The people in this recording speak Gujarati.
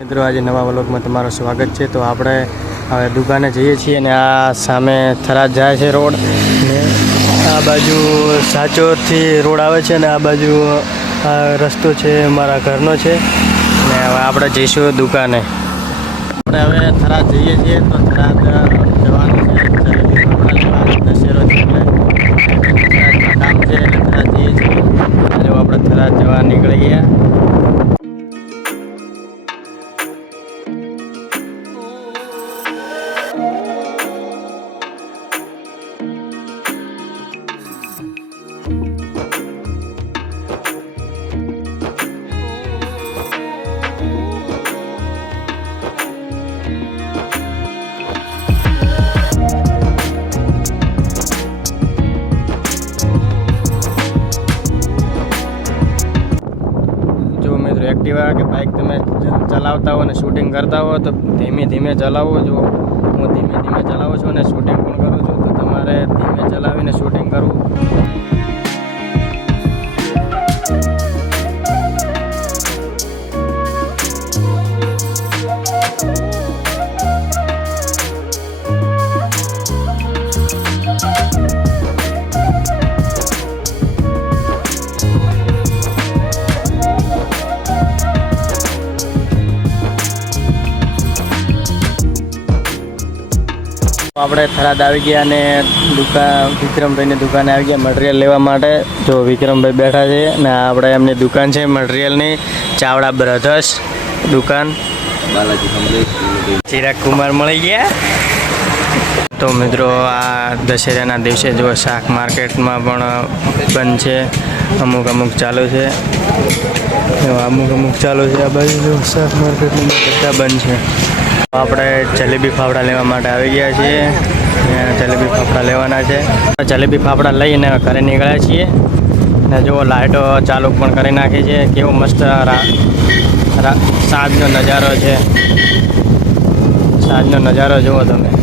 મિત્રો આજે નવા વ્લોગમાં તમારું સ્વાગત છે। તો આપણે હવે દુકાને જઈએ છીએ અને આ સામે થરાદ જાય છે રોડ ને આ બાજુ સાચોરથી રોડ આવે છે અને આ બાજુ આ રસ્તો છે મારા ઘરનો છે ને હવે આપણે જઈશું દુકાને। આપણે હવે થરાદ જઈએ છીએ તો થરાદ જવાનું છે દશેરો છે એટલે થરાદમાં કામ છે એટલે થરાદ જઈએ છીએ। જો આપણે થરાદ જવા નીકળી ગયા। एक्टिवा के बाइक તમે ચલાવતા હો અને શૂટિંગ કરતા હો તો ધીમે ધીમે ચલાવો। જો હું ધીમે ધીમે ચલાવું છું અને શૂટિંગ પણ કરું છું તો તમારે ધીમે ચલાવીને શૂટિંગ કરવું। આપણે થરાદ આવી ગયા અને દુકાન વિક્રમભાઈની દુકાને આવી ગયા મટીરિયલ લેવા માટે। જો વિક્રમભાઈ બેઠા છે ને આપણે એમની દુકાન છે મટીરિયલની ચાવડા બ્રધર્સ દુકાન બાલાજી ચિરાગ કુમાર મળી ગયા। તો મિત્રો આ દશેરાના દિવસે જો શાક માર્કેટમાં પણ બંધ છે, અમુક ચાલુ છે, અમુક ચાલુ છે। આ બાજુ જો શાક માર્કેટમાં બધા બંધ છે। આપણે જલેબી ફાફડા લેવા માટે આવી ગયા છીએ। જલેબી ફાફડા લેવાના છે। જલેબી ફાફડા લઈને ઘરે નીકળ્યા છીએ ને જો લાઇટો ચાલુ પણ કરી નાખી છે। કેવો મસ્ત સાંજનો નજારો છે, સાંજનો નજારો જુઓ તમે।